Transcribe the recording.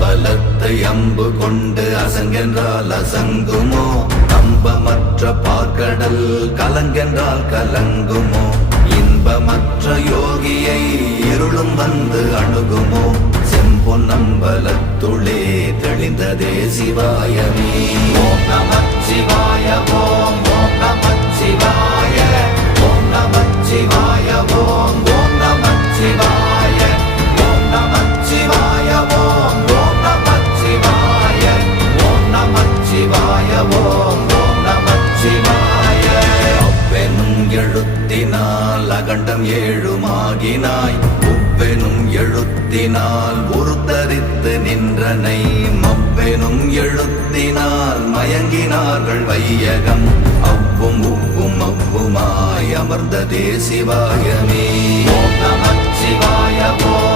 பலத்தை அம்பு கொண்டு அசங்கென்றால் அசங்குமோ? நம்பமற்ற பார்க்கடல் கலங்கென்றால் கலங்குமோ? இன்பமற்ற யோகியை இருளும் வந்து அணுகுமோ? செம்பொன்னம்பலத்துளே தெளிந்ததே சிவாயமே. ஓம் நமச்சிவாய ஓம் ஓம் நமச்சிவாய ஓம் நமச்சிவாய ஓம் ஓம் நமச்சிவாய ஓம் நமச்சிவாய ஓம் ஓம் நமச்சிவாய ஓம் நமச்சிவாய ஓம் ஓம் நமச்சிவாய. அவ்வெனும் எழுத்தினால் அகண்டம் ஏழுமாகினாய், உவ்வெனும் எழுத்தினால் உருத்தரித்து நின்றனை, மவ்வெனும் எழுத்தினால் மயங்கினார்கள் வையகம். அவ்வும் உவ்வும் அவ்வுமாய் அமர்ந்ததே சிவாயமே. ஓம் நமச்சிவாய ஓம்